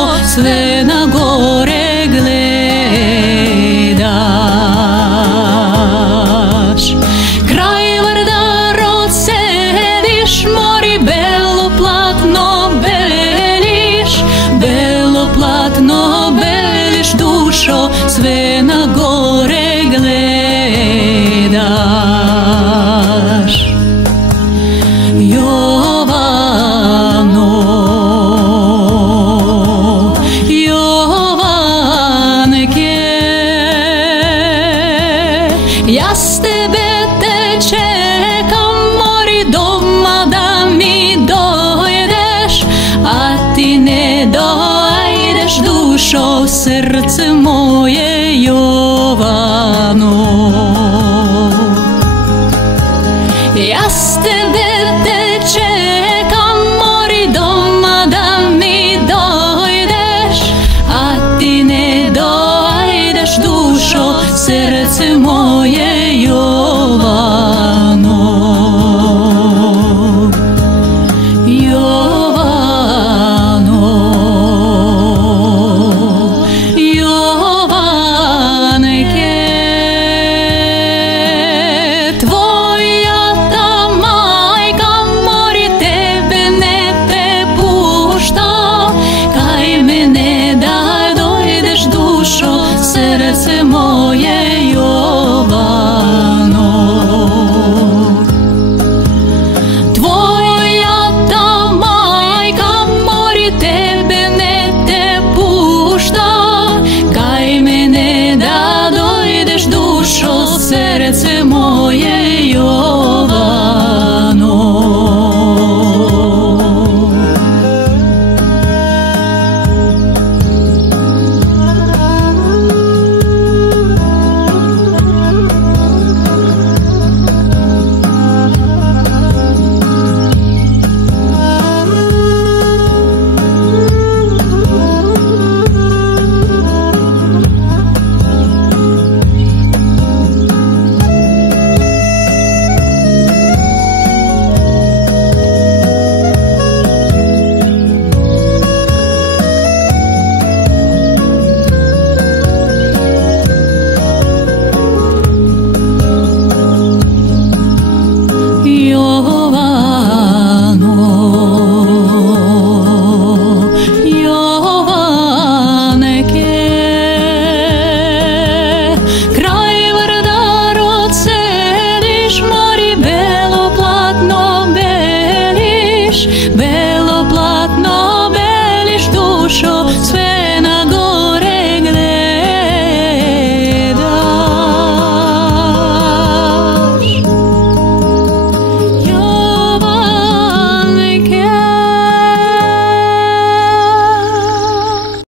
dušo, sve na gore gledaš. Kraj vrda rod sediš, mori belo platno beliš, belo platno beliš, dušo, sve na gore gledaš. Ja s tebe te čekam, mori doma da mi dojdeš, a ti ne dojdeš, dušo, srce moje Jovano.